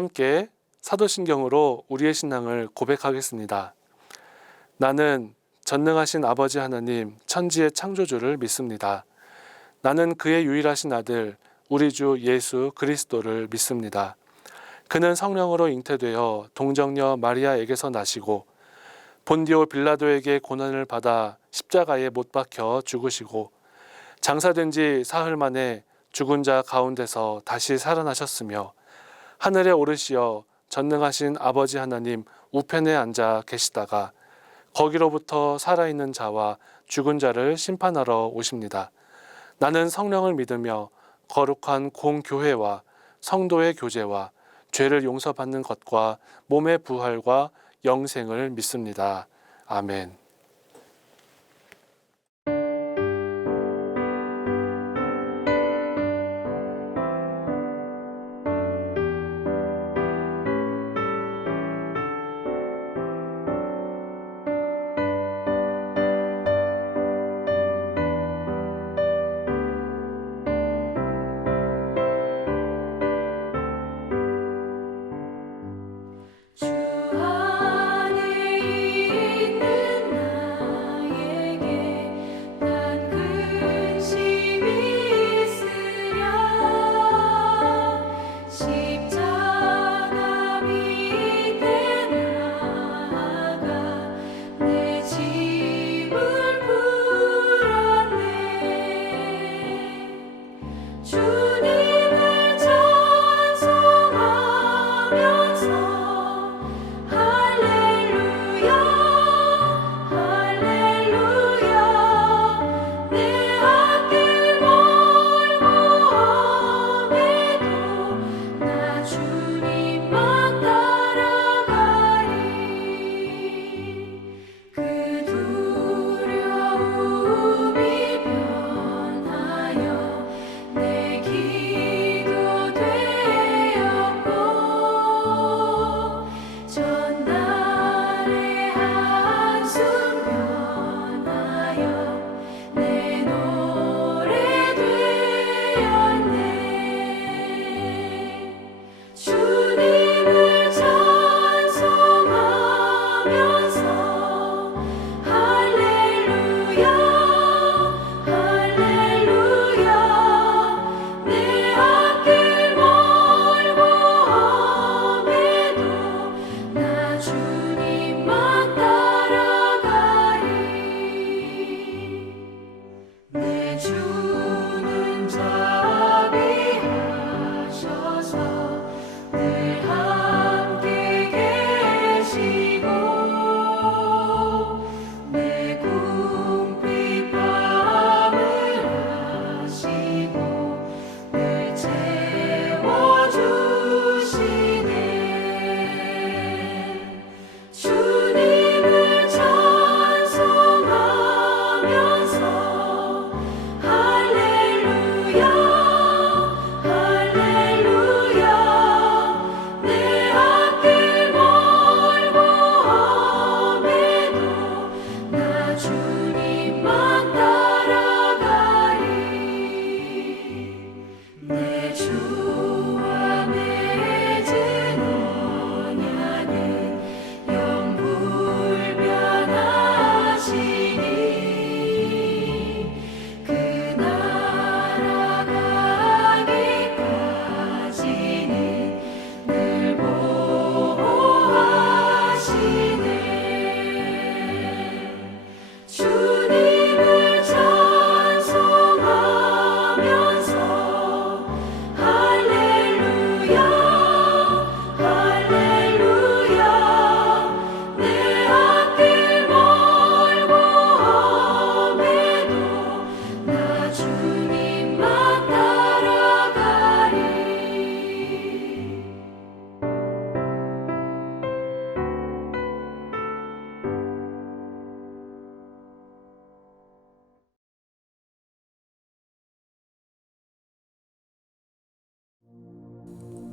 함께 사도신경으로 우리의 신앙을 고백하겠습니다. 나는 전능하신 아버지 하나님 천지의 창조주를 믿습니다. 나는 그의 유일하신 아들 우리 주 예수 그리스도를 믿습니다. 그는 성령으로 잉태되어 동정녀 마리아에게서 나시고 본디오 빌라도에게 고난을 받아 십자가에 못 박혀 죽으시고 장사된 지 사흘 만에 죽은 자 가운데서 다시 살아나셨으며 하늘에 오르시어 전능하신 아버지 하나님 우편에 앉아 계시다가 거기로부터 살아있는 자와 죽은 자를 심판하러 오십니다. 나는 성령을 믿으며 거룩한 공교회와 성도의 교제와 죄를 용서받는 것과 몸의 부활과 영생을 믿습니다. 아멘.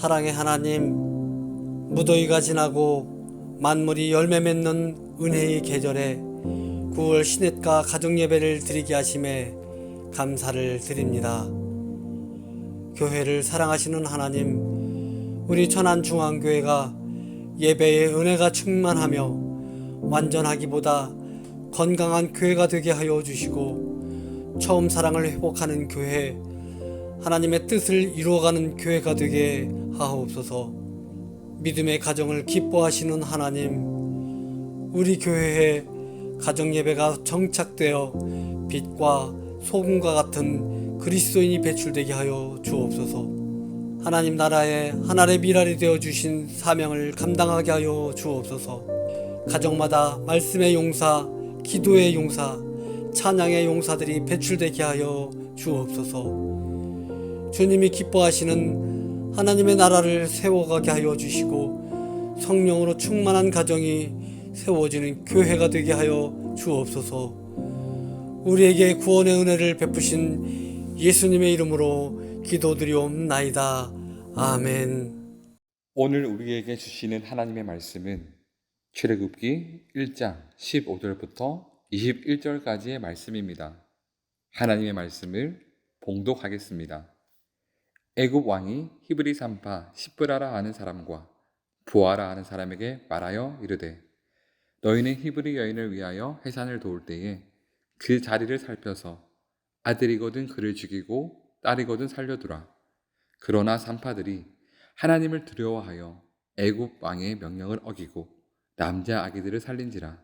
사랑의 하나님, 무더위가 지나고 만물이 열매 맺는 은혜의 계절에 9월 신읒과 가정예배를 드리게 하심에 감사를 드립니다. 교회를 사랑하시는 하나님, 우리 천안중앙교회가 예배의 은혜가 충만하며 완전하기보다 건강한 교회가 되게 하여 주시고 처음 사랑을 회복하는 교회, 하나님의 뜻을 이루어가는 교회가 되게 하옵소서. 믿음의 가정을 기뻐하시는 하나님, 우리 교회에 가정예배가 정착되어 빛과 소금과 같은 그리스도인이 배출되게 하여 주옵소서. 하나님 나라의 하나의 미랄이 되어 주신 사명을 감당하게 하여 주옵소서. 가정마다 말씀의 용사, 기도의 용사, 찬양의 용사들이 배출되게 하여 주옵소서. 주님이 기뻐하시는 하나님의 나라를 세워가게 하여 주시고 성령으로 충만한 가정이 세워지는 교회가 되게 하여 주옵소서. 우리에게 구원의 은혜를 베푸신 예수님의 이름으로 기도드리옵나이다. 아멘. 오늘 우리에게 주시는 하나님의 말씀은 출애굽기 1장 15절부터 21절까지의 말씀입니다. 하나님의 말씀을 봉독하겠습니다. 애굽 왕이 히브리 산파 시브라라 하는 사람과 부하라 하는 사람에게 말하여 이르되 너희는 히브리 여인을 위하여 해산을 도울 때에 그 자리를 살펴서 아들이거든 그를 죽이고 딸이거든 살려두라. 그러나 산파들이 하나님을 두려워하여 애굽 왕의 명령을 어기고 남자 아기들을 살린지라.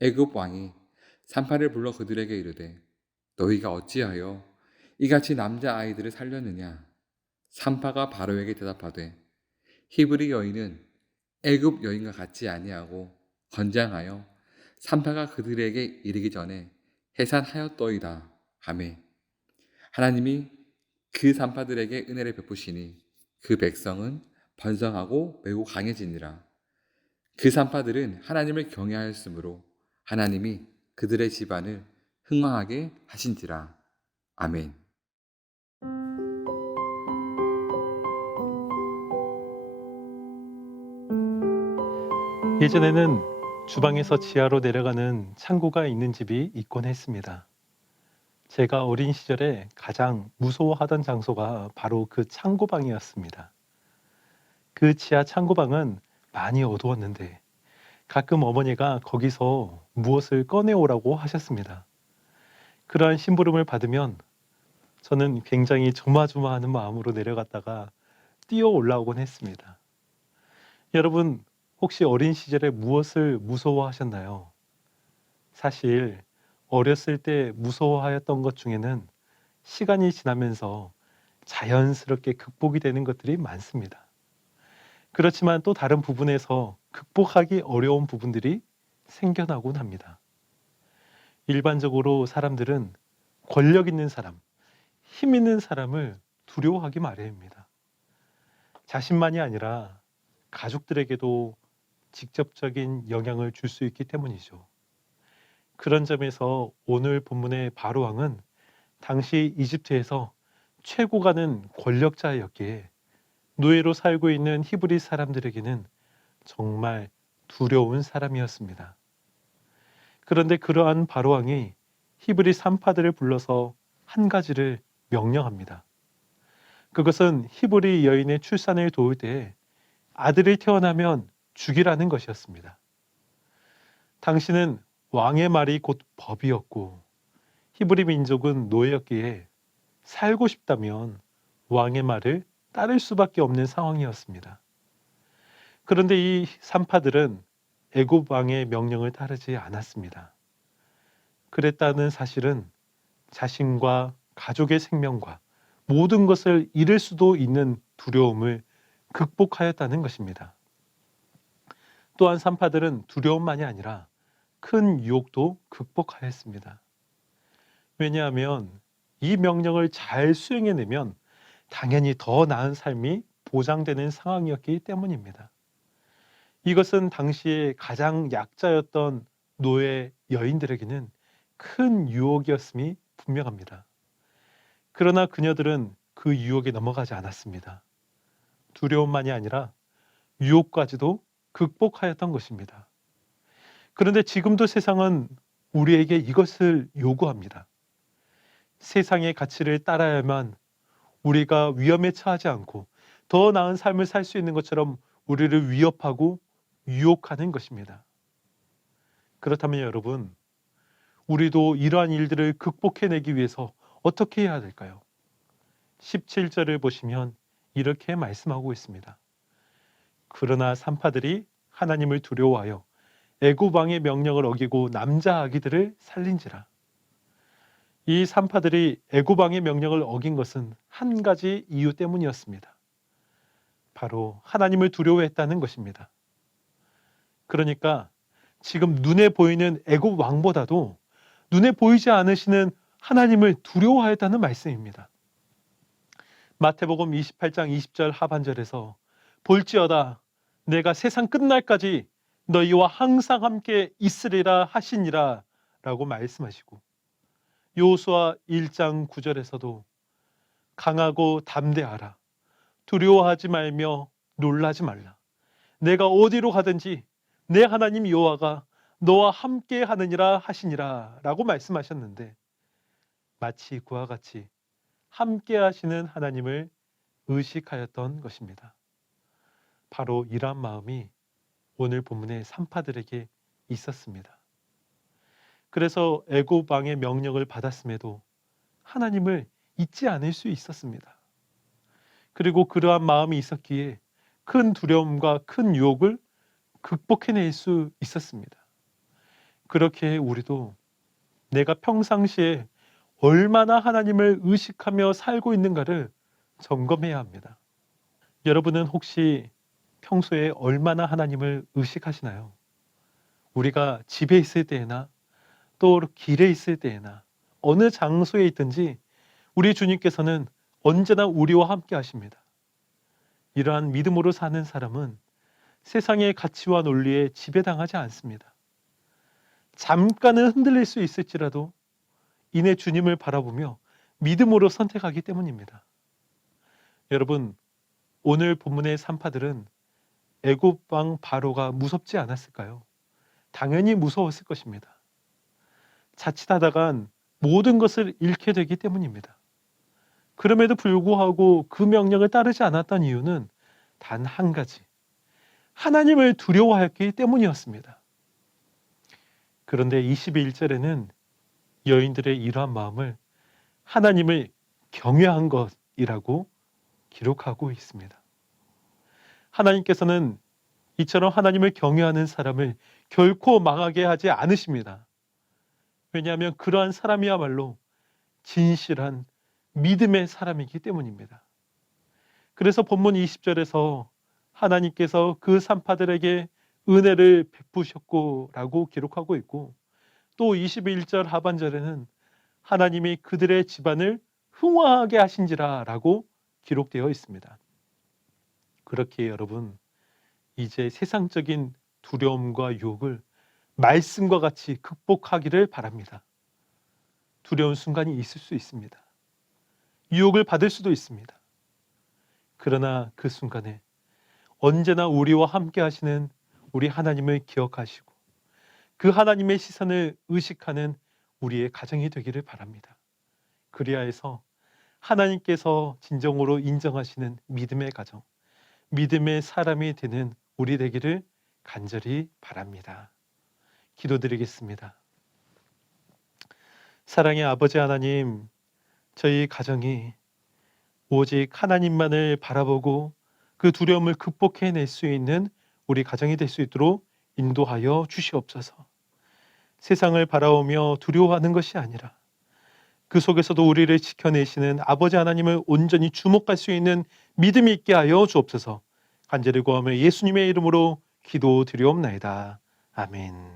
애굽 왕이 산파를 불러 그들에게 이르되 너희가 어찌하여 이같이 남자 아이들을 살렸느냐. 산파가 바로에게 대답하되 히브리 여인은 애굽 여인과 같지 아니하고 건장하여 산파가 그들에게 이르기 전에 해산하였더이다 하매 하나님이 그 산파들에게 은혜를 베푸시니 그 백성은 번성하고 매우 강해지니라. 그 산파들은 하나님을 경외하였으므로 하나님이 그들의 집안을 흥왕하게 하신지라. 아멘. 예전에는 주방에서 지하로 내려가는 창고가 있는 집이 있곤 했습니다. 제가 어린 시절에 가장 무서워하던 장소가 바로 그 창고방이었습니다. 그 지하 창고방은 많이 어두웠는데 가끔 어머니가 거기서 무엇을 꺼내오라고 하셨습니다. 그러한 심부름을 받으면 저는 굉장히 조마조마하는 마음으로 내려갔다가 뛰어 올라오곤 했습니다. 여러분, 혹시 어린 시절에 무엇을 무서워하셨나요? 사실 어렸을 때 무서워하였던 것 중에는 시간이 지나면서 자연스럽게 극복이 되는 것들이 많습니다. 그렇지만 또 다른 부분에서 극복하기 어려운 부분들이 생겨나곤 합니다. 일반적으로 사람들은 권력 있는 사람, 힘 있는 사람을 두려워하기 마련입니다. 자신만이 아니라 가족들에게도 직접적인 영향을 줄 수 있기 때문이죠. 그런 점에서 오늘 본문의 바로왕은 당시 이집트에서 최고 가는 권력자였기에 노예로 살고 있는 히브리 사람들에게는 정말 두려운 사람이었습니다. 그런데 그러한 바로왕이 히브리 산파들을 불러서 한 가지를 명령합니다. 그것은 히브리 여인의 출산을 도울 때 아들이 태어나면 죽이라는 것이었습니다. 당시는 왕의 말이 곧 법이었고 히브리 민족은 노예였기에 살고 싶다면 왕의 말을 따를 수밖에 없는 상황이었습니다. 그런데 이 산파들은 애굽 왕의 명령을 따르지 않았습니다. 그랬다는 사실은 자신과 가족의 생명과 모든 것을 잃을 수도 있는 두려움을 극복하였다는 것입니다. 또한 산파들은 두려움만이 아니라 큰 유혹도 극복하였습니다. 왜냐하면 이 명령을 잘 수행해내면 당연히 더 나은 삶이 보장되는 상황이었기 때문입니다. 이것은 당시에 가장 약자였던 노예 여인들에게는 큰 유혹이었음이 분명합니다. 그러나 그녀들은 그 유혹에 넘어가지 않았습니다. 두려움만이 아니라 유혹까지도 극복하였던 것입니다. 그런데 지금도 세상은 우리에게 이것을 요구합니다. 세상의 가치를 따라야만 우리가 위험에 처하지 않고 더 나은 삶을 살 수 있는 것처럼 우리를 위협하고 유혹하는 것입니다. 그렇다면 여러분, 우리도 이러한 일들을 극복해내기 위해서 어떻게 해야 될까요? 17절을 보시면 이렇게 말씀하고 있습니다. 그러나 산파들이 하나님을 두려워하여 애굽 왕의 명령을 어기고 남자 아기들을 살린지라. 이 산파들이 애굽 왕의 명령을 어긴 것은 한 가지 이유 때문이었습니다. 바로 하나님을 두려워했다는 것입니다. 그러니까 지금 눈에 보이는 애굽 왕보다도 눈에 보이지 않으시는 하나님을 두려워하였다는 말씀입니다. 마태복음 28장 20절 하반절에서 볼지어다 내가 세상 끝날까지 너희와 항상 함께 있으리라 하시니라 라고 말씀하시고, 여호수아 1장 9절에서도 강하고 담대하라 두려워하지 말며 놀라지 말라 내가 어디로 가든지 내 하나님 여호와가 너와 함께 하느니라 하시니라 라고 말씀하셨는데, 마치 그와 같이 함께 하시는 하나님을 의식하였던 것입니다. 바로 이러한 마음이 오늘 본문의 산파들에게 있었습니다. 그래서 애굽 왕의 명령을 받았음에도 하나님을 잊지 않을 수 있었습니다. 그리고 그러한 마음이 있었기에 큰 두려움과 큰 유혹을 극복해낼 수 있었습니다. 그렇게 우리도 내가 평상시에 얼마나 하나님을 의식하며 살고 있는가를 점검해야 합니다. 여러분은 혹시 평소에 얼마나 하나님을 의식하시나요? 우리가 집에 있을 때나 또 길에 있을 때나 어느 장소에 있든지 우리 주님께서는 언제나 우리와 함께 하십니다. 이러한 믿음으로 사는 사람은 세상의 가치와 논리에 지배당하지 않습니다. 잠깐은 흔들릴 수 있을지라도 이내 주님을 바라보며 믿음으로 선택하기 때문입니다. 여러분, 오늘 본문의 산파들은 애굽 왕 바로가 무섭지 않았을까요? 당연히 무서웠을 것입니다. 자칫하다간 모든 것을 잃게 되기 때문입니다. 그럼에도 불구하고 그 명령을 따르지 않았던 이유는 단 한 가지, 하나님을 두려워했기 때문이었습니다. 그런데 21절에는 여인들의 이러한 마음을 하나님을 경외한 것이라고 기록하고 있습니다. 하나님께서는 이처럼 하나님을 경외하는 사람을 결코 망하게 하지 않으십니다. 왜냐하면 그러한 사람이야말로 진실한 믿음의 사람이기 때문입니다. 그래서 본문 20절에서 하나님께서 그 산파들에게 은혜를 베푸셨고 라고 기록하고 있고, 또 21절 하반절에는 하나님이 그들의 집안을 흥화하게 하신지라 라고 기록되어 있습니다. 그렇게 여러분, 이제 세상적인 두려움과 유혹을 말씀과 같이 극복하기를 바랍니다. 두려운 순간이 있을 수 있습니다. 유혹을 받을 수도 있습니다. 그러나 그 순간에 언제나 우리와 함께 하시는 우리 하나님을 기억하시고 그 하나님의 시선을 의식하는 우리의 가정이 되기를 바랍니다. 그리하여서 하나님께서 진정으로 인정하시는 믿음의 가정, 믿음의 사람이 되는 우리 되기를 간절히 바랍니다. 기도드리겠습니다. 사랑의 아버지 하나님, 저희 가정이 오직 하나님만을 바라보고 그 두려움을 극복해낼 수 있는 우리 가정이 될 수 있도록 인도하여 주시옵소서. 세상을 바라보며 두려워하는 것이 아니라 그 속에서도 우리를 지켜내시는 아버지 하나님을 온전히 주목할 수 있는 믿음이 있게 하여 주옵소서. 간절히 구하며 예수님의 이름으로 기도드리옵나이다. 아멘.